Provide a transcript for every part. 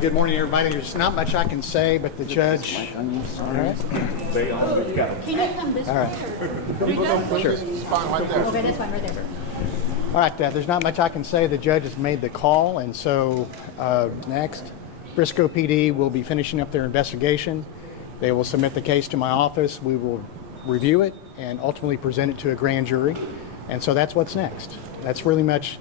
Good morning, everybody. There's not much I can say, but the judge. Can you come this way? Sure. Okay, that's fine, right there. All right, there's not much I can say. The judge has made the call, and so next, Frisco PD will be finishing up their investigation. They will submit the case to my office. We will review it and ultimately present it to a grand jury. And so that's what's next. That's pretty much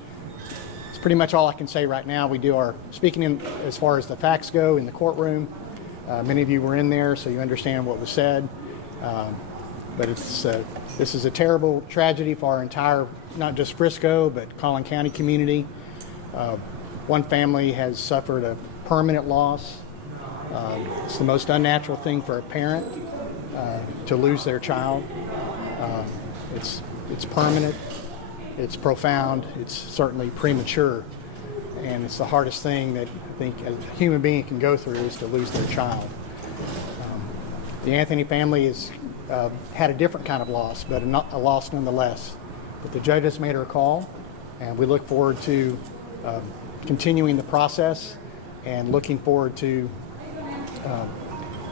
all I can say right now. We do our speaking in as far as the facts go in the courtroom. Many of you were in there, so you understand what was said. But this is a terrible tragedy for our entire, not just Frisco, but Collin County community. One family has suffered a permanent loss. It's the most unnatural thing for a parent to lose their child. It's permanent, it's profound, it's certainly premature, and it's the hardest thing that I think a human being can go through is to lose their child. The Anthony family has had a different kind of loss, but a loss nonetheless. But the judge has made her call, and we look forward to continuing the process and looking forward to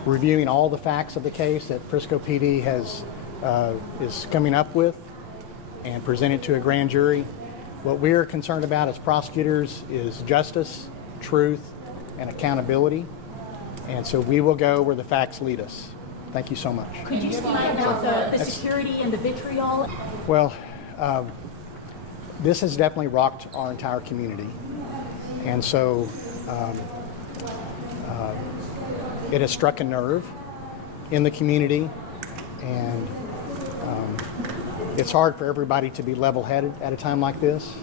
reviewing all the facts of the case that Frisco PD is coming up with and present it to a grand jury. What we're concerned about as prosecutors is justice, truth, and accountability. And so we will go where the facts lead us. Thank you so much. Could you speak about the security and the vitriol? Well, this has definitely rocked our entire community. And so it has struck a nerve in the community, and it's hard for everybody to be level-headed at a time like this.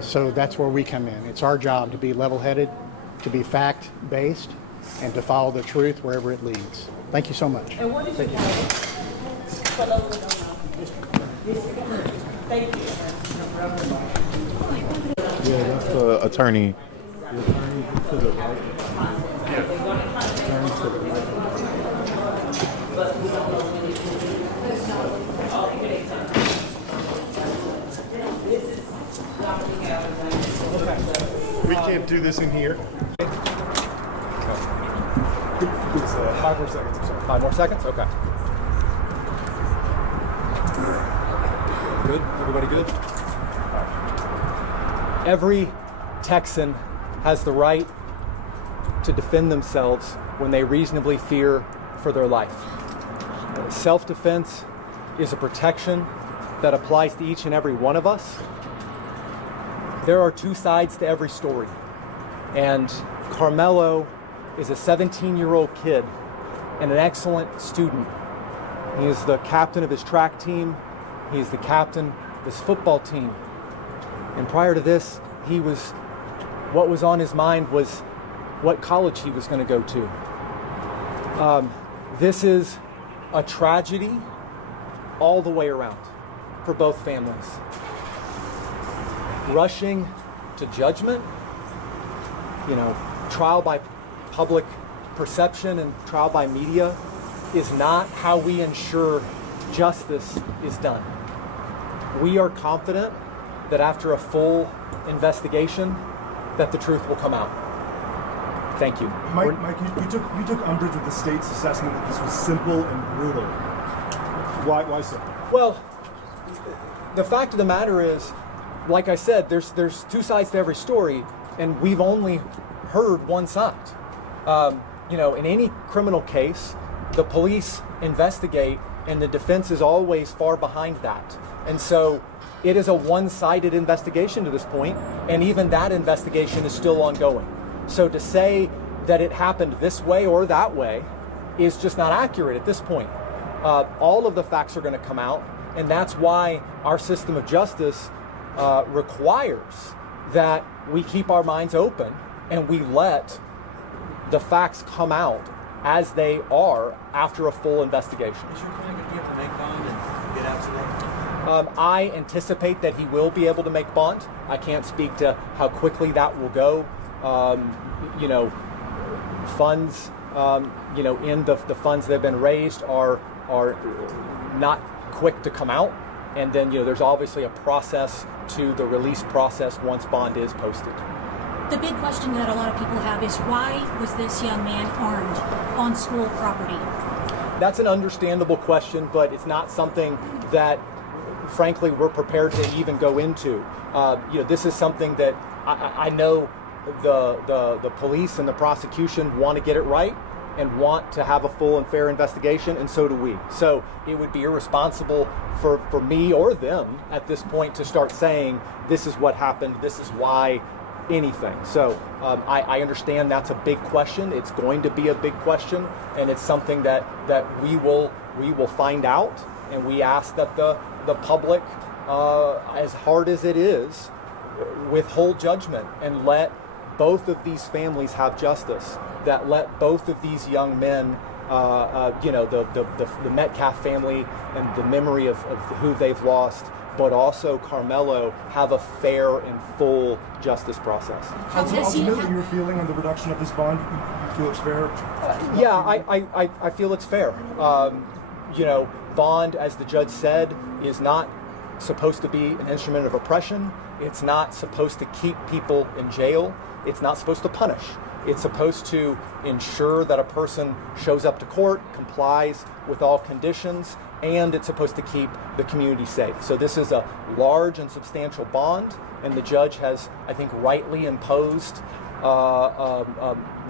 So that's where we come in. It's our job to be level-headed, to be fact-based, and to follow the truth wherever it leads. Thank you so much. And what is your name? Thank you. Yeah, that's the attorney. The attorney to the right. Attorney to the right. We can't do this in here. It's 5 more seconds. I'm sorry. 5 more seconds? Okay. Good? Everybody good? Every Texan has the right to defend themselves when they reasonably fear for their life. Self-defense is a protection that applies to each and every one of us. There are two sides to every story, and Karmelo is a 17-year-old kid and an excellent student. He is the captain of his track team. He is the captain of his football team. And prior to this, what was on his mind was what college he was going to go to. This is a tragedy all the way around for both families. Rushing to judgment, trial by public perception and trial by media is not how we ensure justice is done. We are confident that after a full investigation, that the truth will come out. Thank you. Mike, you took umbrage with the state's assessment that this was simple and brutal. Why so? Well, the fact of the matter is, like I said, there's two sides to every story, and we've only heard one side. In any criminal case, the police investigate, and the defense is always far behind that. And so it is a one-sided investigation to this point, and even that investigation is still ongoing. So to say that it happened this way or that way is just not accurate at this point. All of the facts are going to come out, and that's why our system of justice requires that we keep our minds open and we let the facts come out as they are after a full investigation. Is your client going to be able to make bond and get out today? I anticipate that he will be able to make bond. I can't speak to how quickly that will go. Funds, in the funds that have been raised are not quick to come out. And then, there's obviously a process to the release process once bond is posted. The big question that a lot of people have is why was this young man armed on school property? That's an understandable question, but it's not something that, frankly, we're prepared to even go into. This is something that I know the police and the prosecution want to get it right and want to have a full and fair investigation, and so do we. So it would be irresponsible for me or them at this point to start saying, this is what happened, this is why, anything. So I understand that's a big question. It's going to be a big question, and it's something that we will find out, and we ask that the public, as hard as it is, withhold judgment and let both of these families have justice, that let both of these young men, the Metcalf family and the memory of who they've lost, but also Karmelo, have a fair and full justice process. Ultimately, your feeling on the reduction of this bond, you feel it's fair? Yeah, I feel it's fair. Bond, as the judge said, is not supposed to be an instrument of oppression. It's not supposed to keep people in jail. It's not supposed to punish. It's supposed to ensure that a person shows up to court, complies with all conditions, and it's supposed to keep the community safe. So this is a large and substantial bond, and the judge has, I think, rightly imposed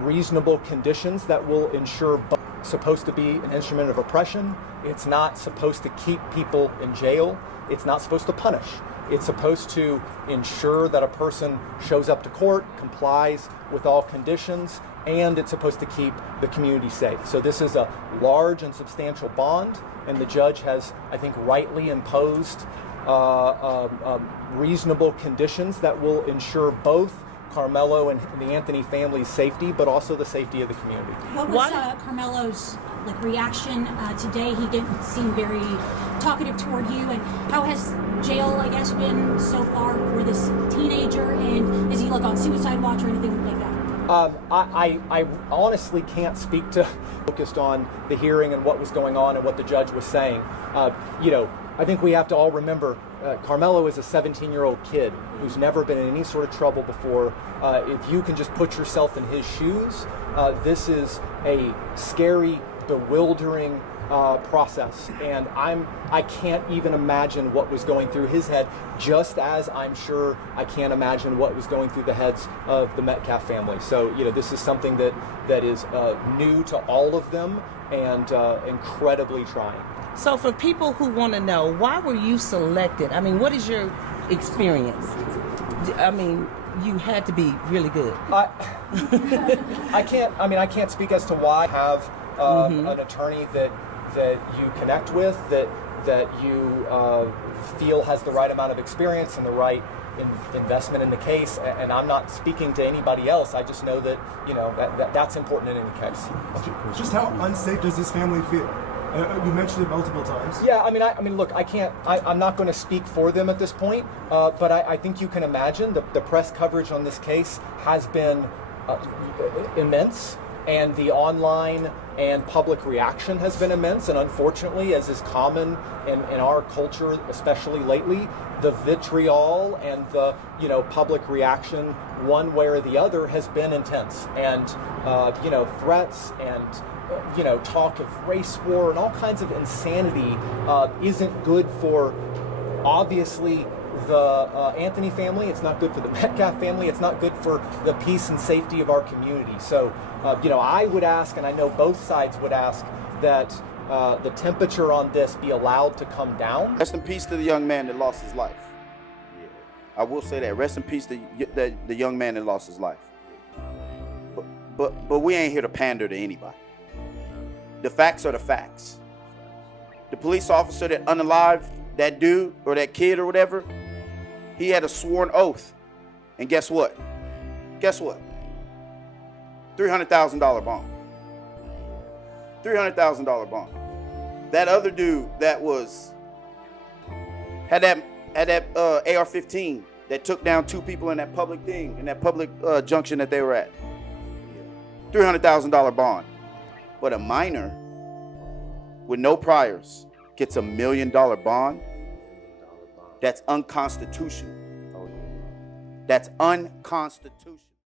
reasonable conditions that will ensure both. Supposed to be an instrument of oppression. It's not supposed to keep people in jail. It's not supposed to punish. It's supposed to ensure that a person shows up to court, complies with all conditions, and it's supposed to keep the community safe. So this is a large and substantial bond, and the judge has, I think, rightly imposed reasonable conditions that will ensure both Karmelo and the Anthony family's safety, but also the safety of the community. What was Karmelo's reaction today? He didn't seem very talkative toward you. And how has jail, I guess, been so far for this teenager? And is he on suicide watch or anything like that? I honestly can't speak to focused on the hearing and what was going on and what the judge was saying. I think we have to all remember Karmelo is a 17-year-old kid who's never been in any sort of trouble before. If you can just put yourself in his shoes, this is a scary, bewildering process, and I can't even imagine what was going through his head, just as I'm sure I can't imagine what was going through the heads of the Metcalf family. So this is something that is new to all of them and incredibly trying. So for people who want to know, why were you selected? I mean, what is your experience? I mean, you had to be really good. I can't speak as to why I have an attorney that you connect with, that you feel has the right amount of experience and the right investment in the case. And I'm not speaking to anybody else. I just know that that's important in any case. Just how unsafe does this family feel? You mentioned it multiple times. Yeah, I mean, look, I'm not going to speak for them at this point, but I think you can imagine the press coverage on this case has been immense, and the online and public reaction has been immense, and unfortunately, as is common in our culture, especially lately, the vitriol and the public reaction one way or the other has been intense, and threats and talk of race war and all kinds of insanity isn't good for, obviously, the Anthony family. It's not good for the Metcalf family. It's not good for the peace and safety of our community. So, I would ask, and I know both sides would ask, that the temperature on this be allowed to come down. Rest in peace to the young man that lost his life. I will say that. Rest in peace to the young man that lost his life. But we ain't here to pander to anybody. The facts are the facts. The police officer that unalived that dude or that kid or whatever, he had a sworn oath. And guess what? $300,000 bond. $300,000 bond. That other dude that had that AR-15 that took down 2 people in that public thing, in that public junction that they were at. $300,000 bond. But a minor with no priors gets $1 million bond. That's unconstitutional. That's unconstitutional.